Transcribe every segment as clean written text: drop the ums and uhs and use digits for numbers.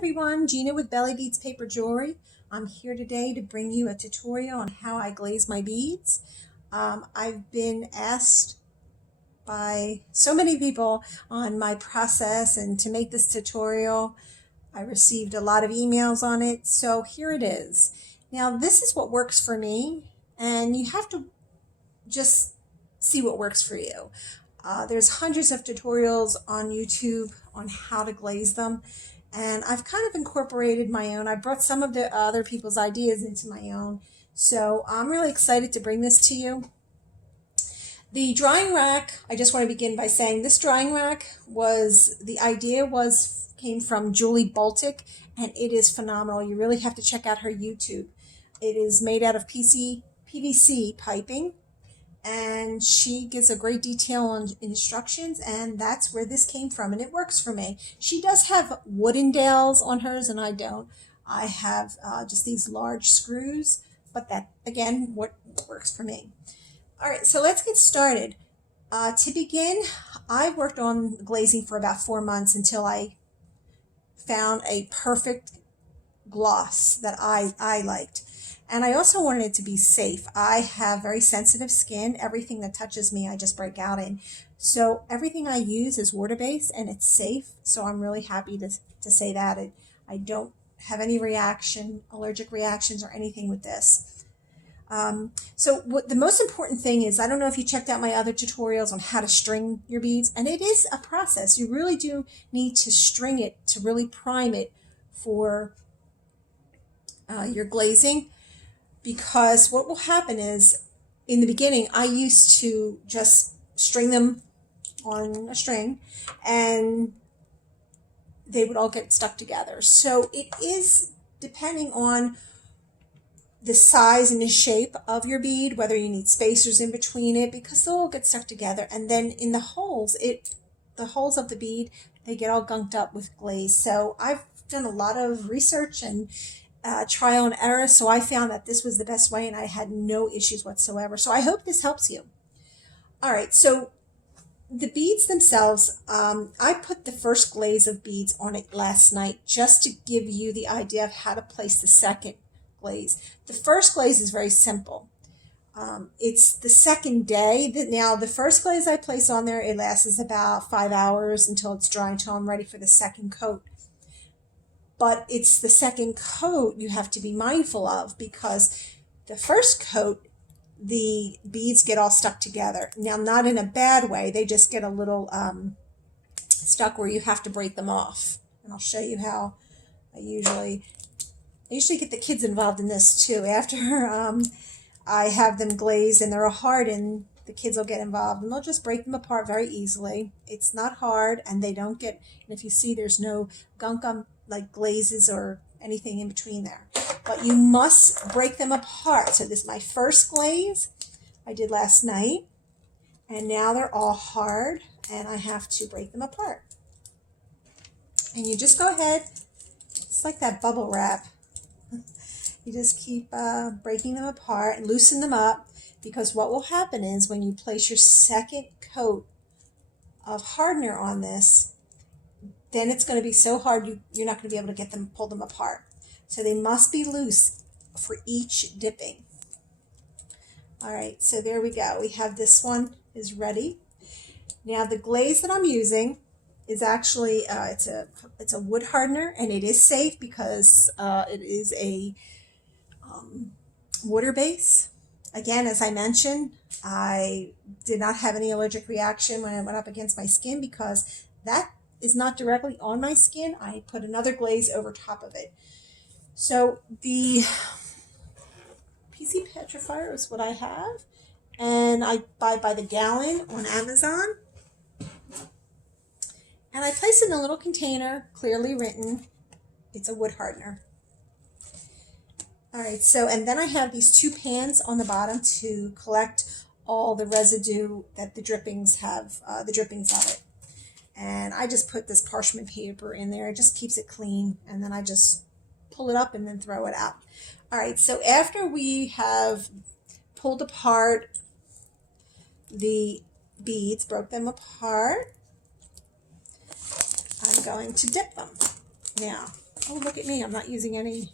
everyone, Gina with Bellie Beads Paper Jewelry. I'm here today to bring you a tutorial on how I glaze my beads. I've been asked by so many people on my process and to make this tutorial. I received a lot of emails on it, so here it is. Now this is what works for me, and you have to just see what works for you. There's hundreds of tutorials on YouTube on how to glaze them, and I've kind of incorporated my own. I brought some of the other people's ideas into my own, so I'm really excited to bring this to you. The drying rack, I just want to begin by saying this drying rack came from Julie Baltic, and it is phenomenal. You really have to check out her YouTube. It is made out of PVC piping, and she gives a great detail on instructions, and that's where this came from, and it works for me. She does have wooden dowels on hers, and I don't. I have just these large screws, but that, again, what works for me. All right, so let's get started. To begin, I worked on glazing for about 4 months until I found a perfect gloss that I liked. And I also wanted it to be safe. I have very sensitive skin. Everything that touches me, I just break out in. So everything I use is water-based and it's safe. So I'm really happy to say that. I don't have any allergic reactions or anything with this. So what the most important thing is, I don't know if you checked out my other tutorials on how to string your beads, and it is a process. You really do need to string it to really prime it for your glazing. Because what will happen is, in the beginning, I used to just string them on a string and they would all get stuck together. So it is depending on the size and the shape of your bead, whether you need spacers in between it, because they'll all get stuck together. And then in the holes of the bead, they get all gunked up with glaze. So I've done a lot of research and trial and error, so I found that this was the best way, and I had no issues whatsoever. So I hope this helps you. All right, so the beads themselves, I put the first glaze of beads on it last night just to give you the idea of how to place the second glaze. The first glaze is very simple. It's the second day. Now, the first glaze I place on there, it lasts about 5 hours until it's dry, until I'm ready for the second coat. But it's the second coat you have to be mindful of, because the first coat, the beads get all stuck together. Now, not in a bad way. They just get a little stuck where you have to break them off. And I'll show you how I usually get the kids involved in this too. After I have them glazed and they're hardened, the kids will get involved and they'll just break them apart very easily. It's not hard, and they don't get, and if you see, there's no gunk like glazes or anything in between there. But you must break them apart. So this is my first glaze I did last night, and now they're all hard, and I have to break them apart. And you just go ahead, it's like that bubble wrap. You just keep breaking them apart and loosen them up, because what will happen is when you place your second coat of hardener on this, then it's going to be so hard you're not going to be able to pull them apart. So they must be loose for each dipping. All right, so there we go. We have this one is ready. Now the glaze that I'm using is actually it's a wood hardener, and it is safe because it is a water base. Again, as I mentioned, I did not have any allergic reaction when I went up against my skin, because that is not directly on my skin. I put another glaze over top of it. So the PC petrifier is what I have, and I buy by the gallon on Amazon. And I place it in a little container, clearly written, it's a wood hardener. All right, so, and then I have these 2 pans on the bottom to collect all the residue that the drippings have, the drippings of it. And I just put this parchment paper in there. It just keeps it clean. And then I just pull it up and then throw it out. All right, so after we have pulled apart the beads, broke them apart, I'm going to dip them. Now, Oh, look at me. I'm not using any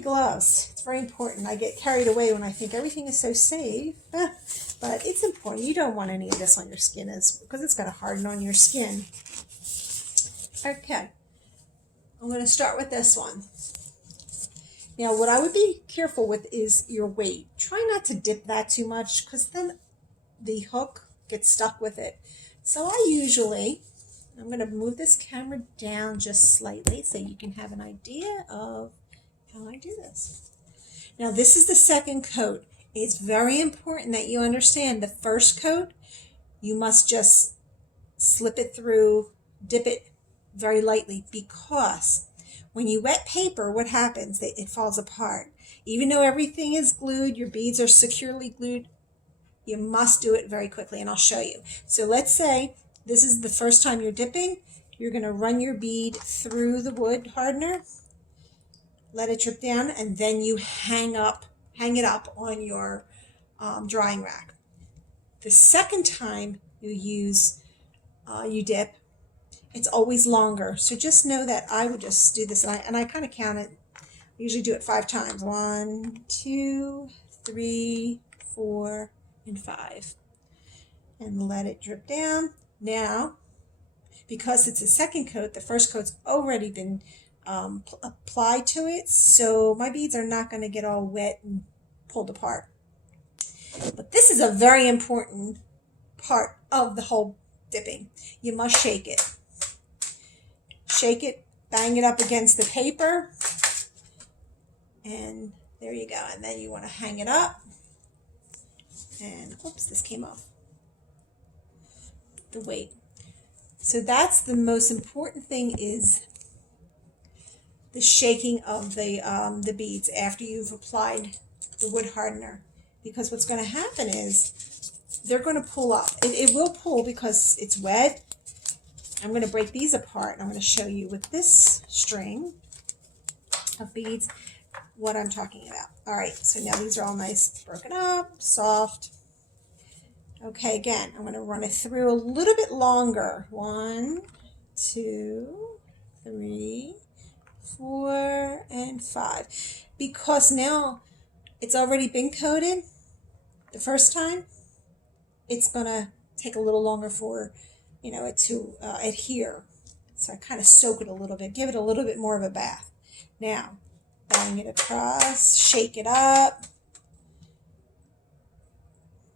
gloves. It's very important. I get carried away when I think everything is so safe. But it's important. You don't want any of this on your skin because it's going to harden on your skin. Okay. I'm going to start with this one. Now, what I would be careful with is your weight. Try not to dip that too much because then the hook gets stuck with it. So I'm going to move this camera down just slightly so you can have an idea of how I do this. Now, this is the second coat. It's very important that you understand the first coat, you must just slip it through, dip it very lightly, because when you wet paper, what happens? It falls apart. Even though everything is glued, your beads are securely glued, you must do it very quickly, and I'll show you. So let's say this is the first time you're dipping. You're going to run your bead through the wood hardener, let it drip down, and then you hang it up on your drying rack. The second time you dip, it's always longer. So just know that I would just do this, and I kind of count it. I usually do it 5 times. 1, 2, 3, 4, and 5. And let it drip down. Now, because it's a second coat, the first coat's already been applied to it, so my beads are not going to get all wet and pulled apart. But this is a very important part of the whole dipping. You must shake it. Shake it, bang it up against the paper, and there you go. And then you want to hang it up, and oops, this came off. The weight. So that's the most important thing, is the shaking of the beads after you've applied the wood hardener, because what's going to happen is they're going to pull up. It will pull because it's wet. I'm going to break these apart, and I'm going to show you with this string of beads what I'm talking about. All right, so now these are all nice, broken up, soft. Okay, again, I'm going to run it through a little bit longer. 1, 2, 3, 4, and 5. Because now it's already been coated the first time, it's going to take a little longer for it to adhere. So I kind of soak it a little bit, give it a little bit more of a bath. Now, bang it across, shake it up.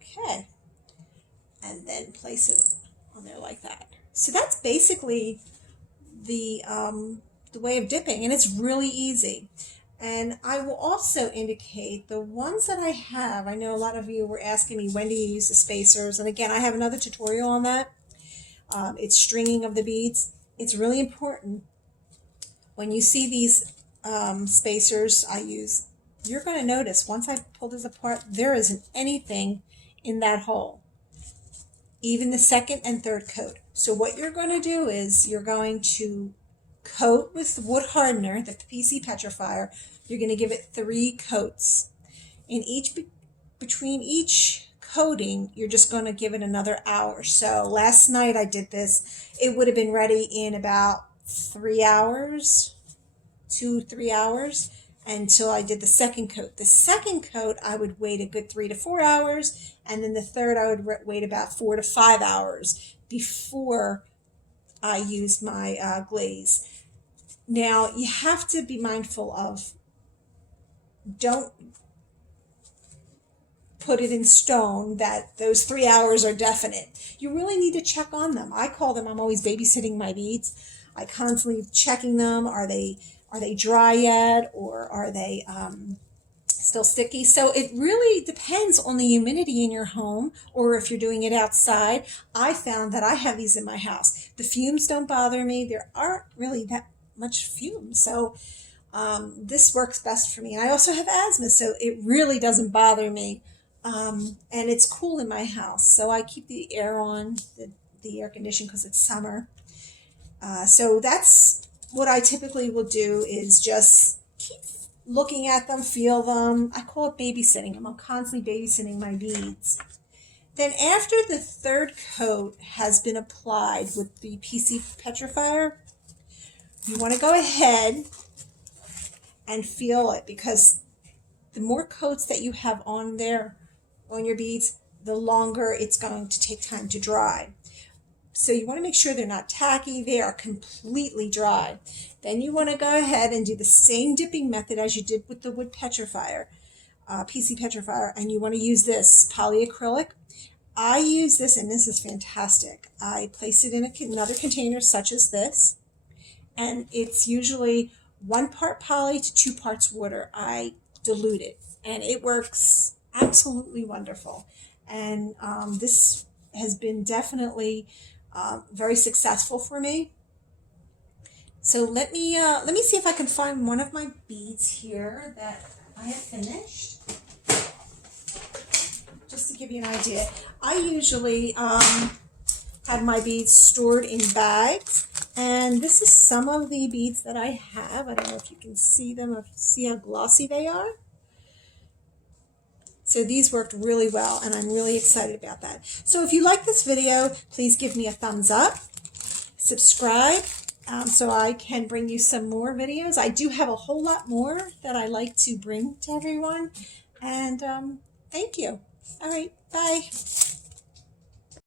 Okay. And then place it on there like that. So that's basically the way of dipping, and it's really easy. And I will also indicate the ones that I have. I know a lot of you were asking me, when do you use the spacers? And again, I have another tutorial on that. It's stringing of the beads. It's really important. When you see these spacers I use, you're going to notice once I pull this apart, there isn't anything in that hole. Even the second and third coat. So what you're going to do is you're going to coat with wood hardener, the PC petrifier. You're going to give it 3 coats. Between each coating, you're just going to give it another hour. So last night I did this. It would have been ready in about 3 hours, 2-3 hours, until I did the second coat. The second coat, I would wait a good 3 to 4 hours, and then the third, I would wait about 4 to 5 hours before I used my glaze. Now, you have to be mindful of, don't put it in stone that those 3 hours are definite. You really need to check on them. I call them, I'm always babysitting my beads. I constantly checking them. Are they dry yet, or are they still sticky? So it really depends on the humidity in your home, or if you're doing it outside. I found that I have these in my house. The fumes don't bother me. There aren't really that much fumes. So this works best for me. And I also have asthma, so it really doesn't bother me. And it's cool in my house. So I keep the air on, the air conditioning, because it's summer. So that's what I typically will do, is just keep looking at them, feel them. I call it babysitting them. I'm constantly babysitting my beads. Then after the third coat has been applied with the PC petrifier, you want to go ahead and feel it, because the more coats that you have on there, on your beads, the longer it's going to take time to dry. So you want to make sure they're not tacky, they are completely dry. Then you want to go ahead and do the same dipping method as you did with the wood petrifier, PC petrifier, and you want to use this polyacrylic. I use this, and this is fantastic. I place it in another container such as this, and it's usually 1 part poly to 2 parts water. I dilute it, and it works absolutely wonderful. And this has been definitely very successful for me. So let me see if I can find one of my beads here that I have finished. Just to give you an idea, I usually had my beads stored in bags, and this is some of the beads that I have. I don't know if you can see them, or see how glossy they are. So these worked really well, and I'm really excited about that. So if you like this video, please give me a thumbs up, subscribe, so I can bring you some more videos. I do have a whole lot more that I like to bring to everyone, and thank you. All right, bye.